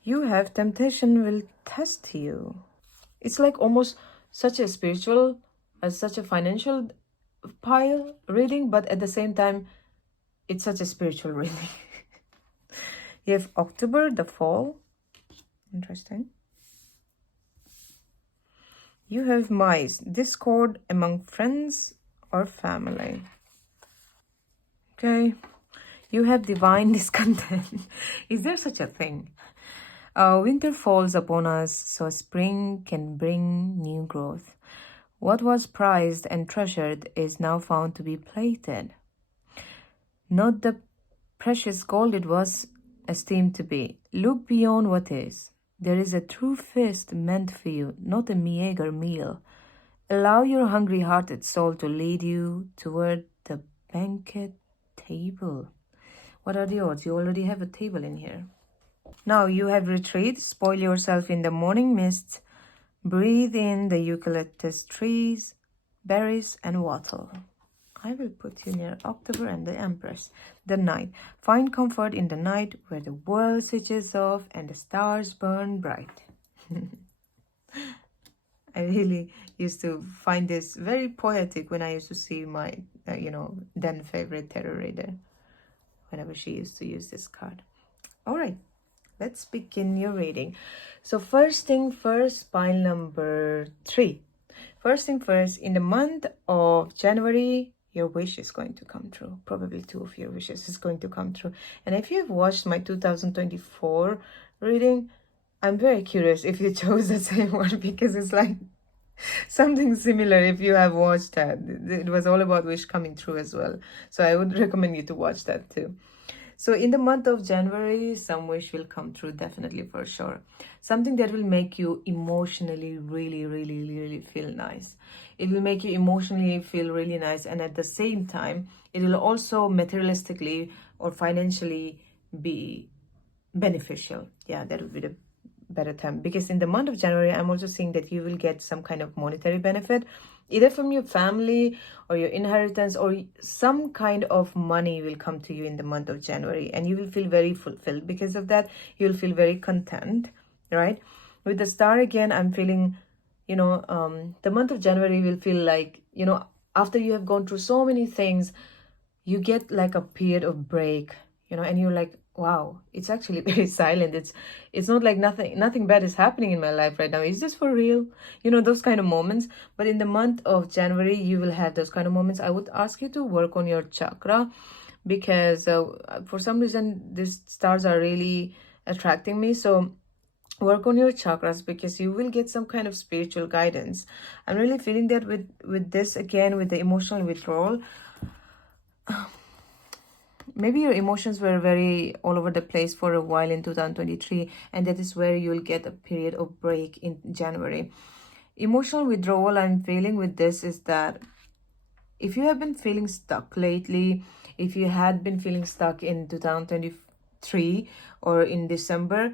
You have temptation will test you. It's like almost such a spiritual, such a financial pile reading, but at the same time, it's such a spiritual reading. You have October, the fall. Interesting. You have Mice, discord among friends or family. Okay. You have divine discontent. Is there such a thing? Winter falls upon us, so spring can bring new growth. What was prized and treasured is now found to be plated. Not the precious gold it was esteemed to be. Look beyond what is. There is a true feast meant for you, not a meager meal. Allow your hungry-hearted soul to lead you toward the banquet table. What are the odds? You already have a table in here. Now you have retreat, spoil yourself in the morning mists, breathe in the eucalyptus trees, berries, and wattle. I will put you near October and the Empress. The night. Find comfort in the night where the world switches off and the stars burn bright. I really used to find this very poetic when I used to see my, then favorite tarot reader, whenever she used to use this card. All right, let's begin your reading. So first thing first, pile number 3. First thing first, in the month of January, your wish is going to come true. Probably 2 of your wishes is going to come true. And if you've watched my 2024 reading, I'm very curious if you chose the same one, because it's like something similar. If you have watched that, it was all about wish coming true as well. So I would recommend you to watch that too. So in the month of January, some wish will come true, definitely, for sure. Something that will make you emotionally really feel nice. It will make you emotionally feel really nice, and at the same time, it will also materialistically or financially be beneficial. Yeah, that would be the better term, because in the month of January, I'm also seeing that you will get some kind of monetary benefit, either from your family or your inheritance, or some kind of money will come to you in the month of January, and you will feel very fulfilled because of that. You'll feel very content, right? With the star again, I'm feeling, the month of January will feel like, after you have gone through so many things, you get like a period of break, and you're like, wow, it's actually very silent. It's not like nothing bad is happening in my life right now. Is this for real? Those kind of moments. But in the month of January, you will have those kind of moments. I would ask you to work on your chakra, because for some reason these stars are really attracting me. So work on your chakras, because you will get some kind of spiritual guidance. I'm really feeling that with this again, with the emotional withdrawal. Maybe your emotions were very all over the place for a while in 2023, and that is where you'll get a period of break in January. Emotional withdrawal I'm feeling with this is that if you have been feeling stuck lately, if you had been feeling stuck in 2023 or in December,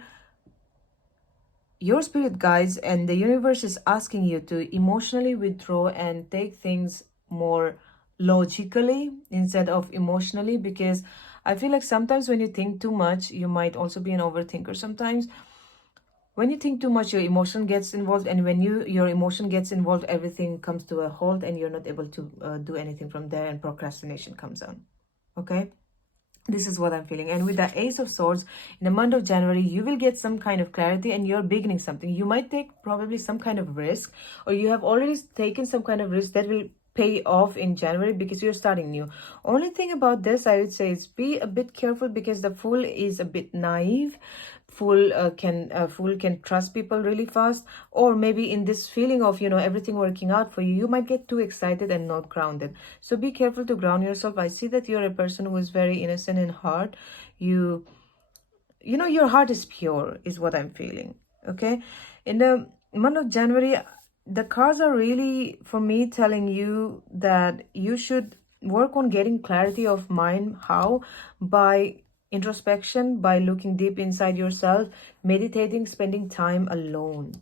your spirit guides and the universe is asking you to emotionally withdraw and take things more logically instead of emotionally, because I feel like sometimes when you think too much, you might also be an overthinker. Sometimes when you think too much, your emotion gets involved, and when your emotion gets involved, everything comes to a halt and you're not able to do anything from there, and procrastination comes on. Okay, this is what I'm feeling. And with the Ace of Swords, in the month of January, you will get some kind of clarity and you're beginning something. You might take probably some kind of risk, or you have already taken some kind of risk that will pay off in January, because you're starting new. Only thing about this, I would say, is be a bit careful, because the Fool is a bit naive. Fool can trust people really fast, or maybe in this feeling of everything working out for you, you might get too excited and not grounded. So be careful to ground yourself. I see that you're a person who is very innocent in heart. Your heart is pure, is what I'm feeling. Okay, in the month of January, the cards are really, for me, telling you that you should work on getting clarity of mind. How? By introspection, by looking deep inside yourself, meditating, spending time alone.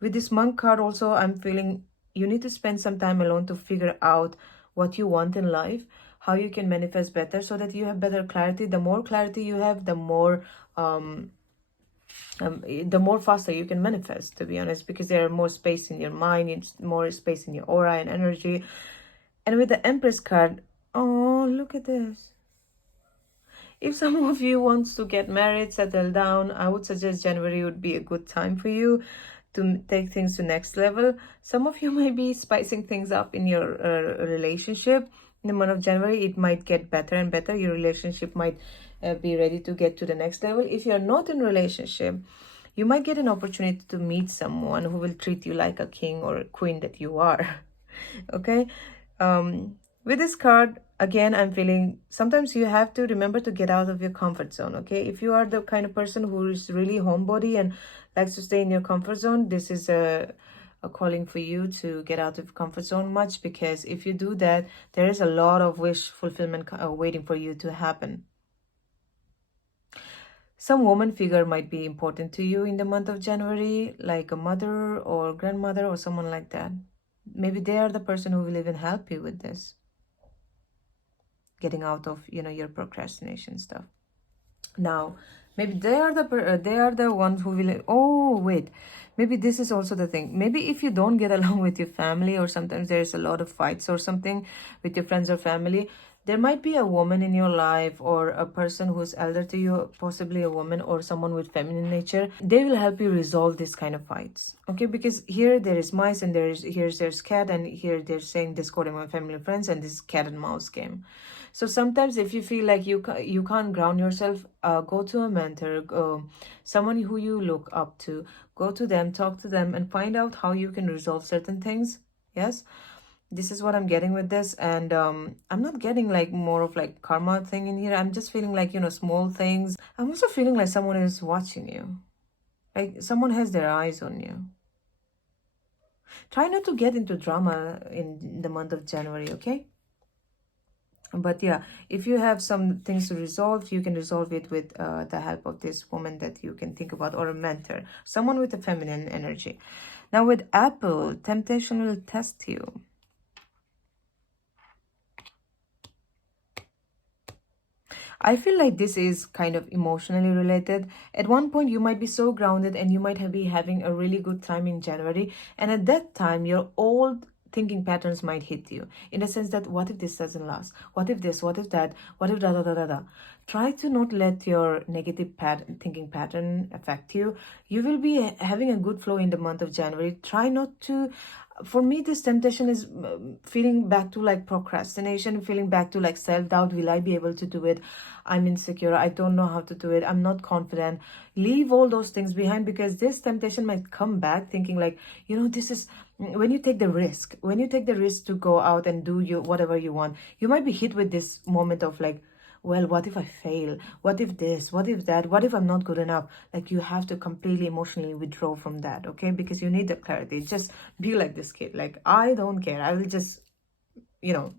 With this monk card also, I'm feeling you need to spend some time alone to figure out what you want in life, how you can manifest better, so that you have better clarity. The more clarity you have, the more faster you can manifest, to be honest, because there are more space in your mind, it's more space in your aura and energy. And with the Empress card, oh, look at this. If some of you wants to get married, settle down, I would suggest January would be a good time for you to take things to next level. Some of you might be spicing things up in your relationship. In the month of January, it might get better and better. Your relationship might be ready to get to the next level. If you're not in a relationship, you might get an opportunity to meet someone who will treat you like a king or a queen that you are. Okay, with this card again, I'm feeling sometimes you have to remember to get out of your comfort zone. Okay, if you are the kind of person who is really homebody and likes to stay in your comfort zone, this is a calling for you to get out of comfort zone much, because if you do that, there is a lot of wish fulfillment waiting for you to happen. Some woman figure might be important to you in the month of January, like a mother or grandmother or someone like that. maybe they are the person who will even help you with this, getting out of, you know, your procrastination stuff. Now, maybe they are the ones who will, oh wait, maybe this is also the thing. Maybe if you don't get along with your family, or sometimes there's a lot of fights or something with your friends or family, there might be a woman in your life, or a person who's elder to you, possibly a woman or someone with feminine nature. They will help you resolve this kind of fights, okay? Because here there is mice, and there's cat, and here they're saying discord among family and friends, and this cat and mouse game. So sometimes if you feel like you can't ground yourself, go to a mentor, someone who you look up to, go to them, talk to them, and find out how you can resolve certain things. Yes, this is what I'm getting with this. And I'm not getting like more of like karma thing in here. I'm just feeling like, you know, small things. I'm also feeling like someone is watching you, like someone has their eyes on you. Try not to get into drama in the month of January, okay? But yeah, if you have some things to resolve, you can resolve it with the help of this woman that you can think about, or a mentor, someone with a feminine energy. Now with Apple, temptation will test you. I feel like this is kind of emotionally related. At one point, you might be so grounded, and you might be having a really good time in January. And at that time, your old thinking patterns might hit you, in the sense that, what if this doesn't last? What if this? What if that? What if da da da da da? Try to not let your negative thinking pattern affect you. You will be having a good flow in the month of January. Try not to. For me, this temptation is feeling back to like procrastination, feeling back to like self-doubt. Will I be able to do it? I'm insecure. I don't know how to do it. I'm not confident. Leave all those things behind, because this temptation might come back thinking like, you know, this is when you take the risk, to go out and do whatever you want, you might be hit with this moment of like, well, what if I fail? What if this? What if that? What if I'm not good enough? Like, you have to completely emotionally withdraw from that, okay? Because you need the clarity. Just be like this kid. Like, I don't care. I will just, you know,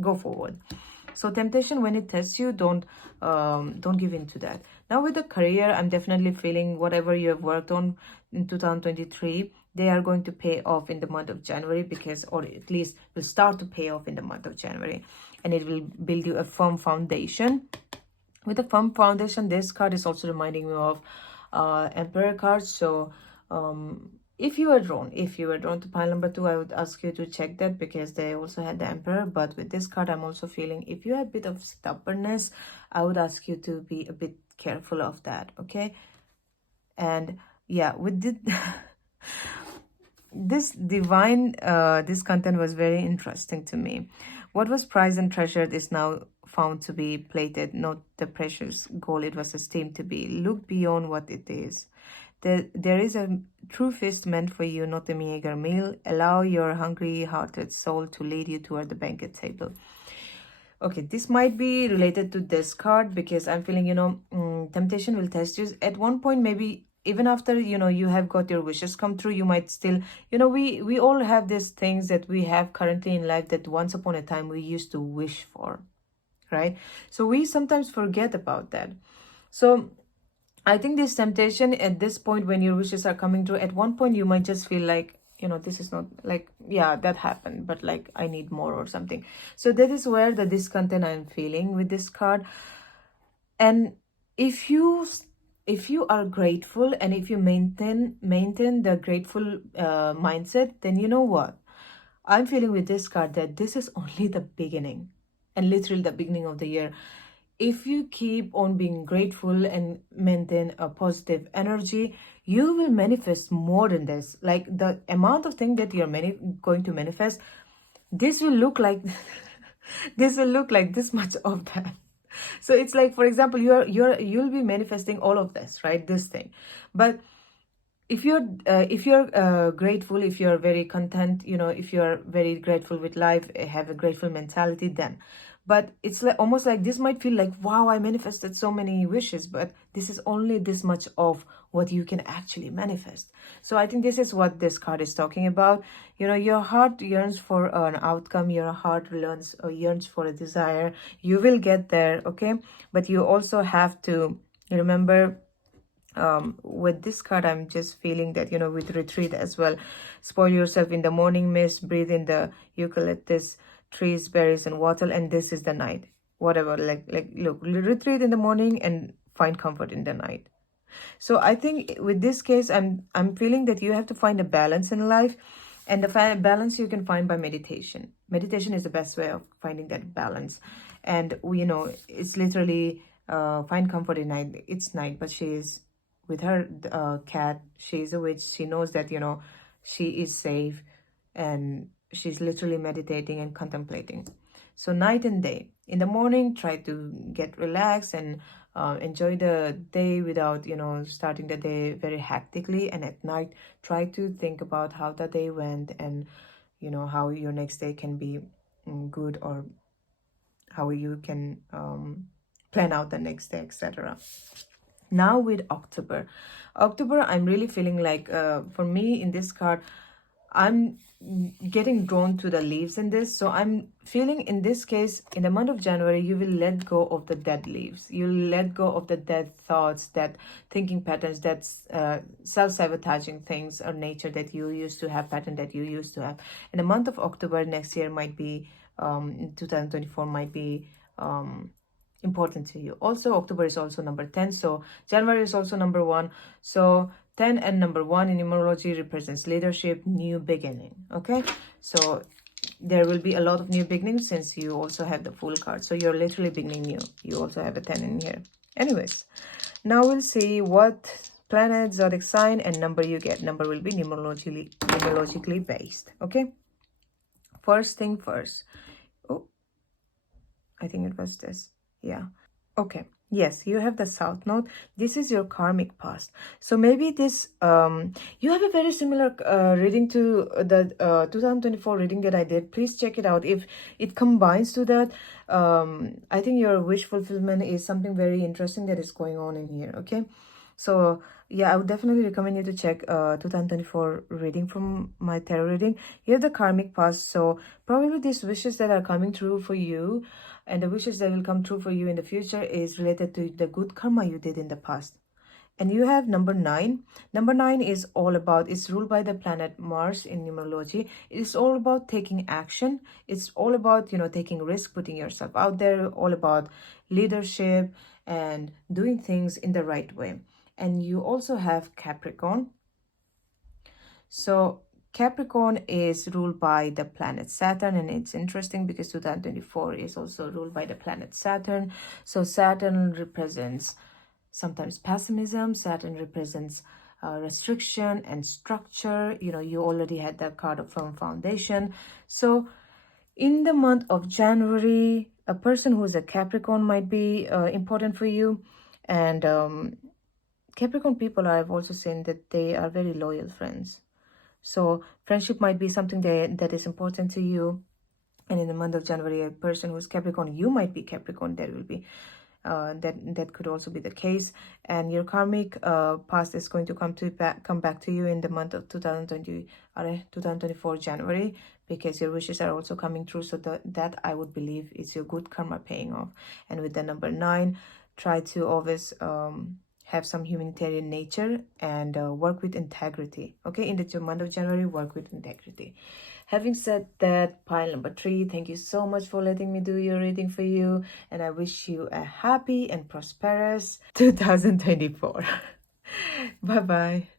go forward. So temptation, when it tests you, don't give in to that. Now with the career, I'm definitely feeling whatever you have worked on in 2023, they are going to pay off in the month of January, because, or at least will start to pay off in the month of January, and it will build you a firm foundation. With a firm foundation, this card is also reminding me of Emperor card. So if you were drawn to pile number 2, I would ask you to check that, because they also had the Emperor. But with this card, I'm also feeling, if you have a bit of stubbornness, I would ask you to be a bit careful of that, okay? And yeah, with this divine, this content was very interesting to me. What was prized and treasured is now found to be plated, not the precious gold it was esteemed to be. Look beyond what it is. There is a true feast meant for you, not a meager meal. Allow your hungry-hearted soul to lead you toward the banquet table. Okay, this might be related to this card, because I'm feeling, you know, temptation will test you. At one point, maybe even after, you know, you have got your wishes come true, you might still, you know, we all have these things that we have currently in life that once upon a time we used to wish for, right? So we sometimes forget about that. So I think this temptation at this point, when your wishes are coming true, at one point you might just feel like, you know, this is not like, yeah, that happened, but like I need more or something. So that is where the discontent I'm feeling with this card. And if you are grateful, and if you maintain the grateful mindset, then you know what I'm feeling with this card, that this is only the beginning, and literally the beginning of the year. If you keep on being grateful and maintain a positive energy, you will manifest more than this. Like, the amount of thing that you're going to manifest, this will look like this much of that. So it's like, for example, you'll be manifesting all of this, right? This thing. But if you're grateful, if you're very content, you know, if you're very grateful with life, have a grateful mentality, then. But it's like almost like this might feel like, wow, I manifested so many wishes, but this is only this much of what you can actually manifest. So I think this is what this card is talking about. You know, your heart yearns for an outcome, your heart yearns for a desire. You will get there, okay? But you also have to remember With this card, I'm just feeling that, you know, with retreat as well, spoil yourself in the morning mist, breathe in the eucalyptus trees, berries and water, and this is the night. Whatever, like look, retreat in the morning and find comfort in the night. So I think with this case, I'm feeling that you have to find a balance in life, and the balance you can find by meditation. Meditation is the best way of finding that balance, and you know, it's literally find comfort in night. It's night, but she is with her cat. She is a witch. She knows that, you know, she is safe, and she's literally meditating and contemplating. So night and day. In the morning, try to get relaxed and enjoy the day without, you know, starting the day very hectically. And at night, try to think about how the day went, and you know, how your next day can be good, or how you can plan out the next day, etc. Now with October, I'm really feeling like, for me in this card, I'm getting drawn to the leaves in this. So I'm feeling in this case, in the month of January, you will let go of the dead leaves. You'll let go of the dead thoughts, that thinking patterns, that self-sabotaging things or nature that you used to have, pattern that you used to have. In the month of October next year might be, in 2024 might be, important to you. Also, October is also number 10, so January is also number 1. So 10 and number 1 in numerology represents leadership, new beginning. Okay, so there will be a lot of new beginnings since you also have the Fool card. So you're literally beginning new. You also have a 10 in here. Anyways, now we'll see what planet, zodiac sign, and number you get. Number will be numerologically based. Okay, first thing first. Oh, I think it was this. Yeah. Okay. Yes, you have the South Node. This is your karmic past. So maybe this, you have a very similar reading to the 2024 reading that I did. Please check it out. If it combines to that, I think your wish fulfillment is something very interesting that is going on in here. Okay. So yeah, I would definitely recommend you to check 2024 reading from my tarot reading. Here the karmic past. So probably these wishes that are coming true for you, and the wishes that will come true for you in the future, is related to the good karma you did in the past. And you have number 9. Number 9 is all about, it's ruled by the planet Mars in numerology. It's all about taking action. It's all about, you know, taking risk, putting yourself out there, all about leadership and doing things in the right way. And you also have Capricorn. So Capricorn is ruled by the planet Saturn, and it's interesting because 2024 is also ruled by the planet Saturn. So Saturn represents sometimes pessimism. Saturn represents restriction and structure. You know, you already had that card of firm foundation. So in the month of January, a person who's a Capricorn might be important for you. And Capricorn people, I've also seen that they are very loyal friends. So friendship might be something that is important to you. And in the month of January, a person who's Capricorn, you might be Capricorn, there will be that could also be the case. And your karmic past is going to come back to you in the month of 2024 January, because your wishes are also coming true. So that I would believe is your good karma paying off. And with the number 9, try to always have some humanitarian nature and work with integrity. Okay, in the month of January, work with integrity. Having said that, pile number 3, thank you so much for letting me do your reading for you, and I wish you a happy and prosperous 2024. Bye bye.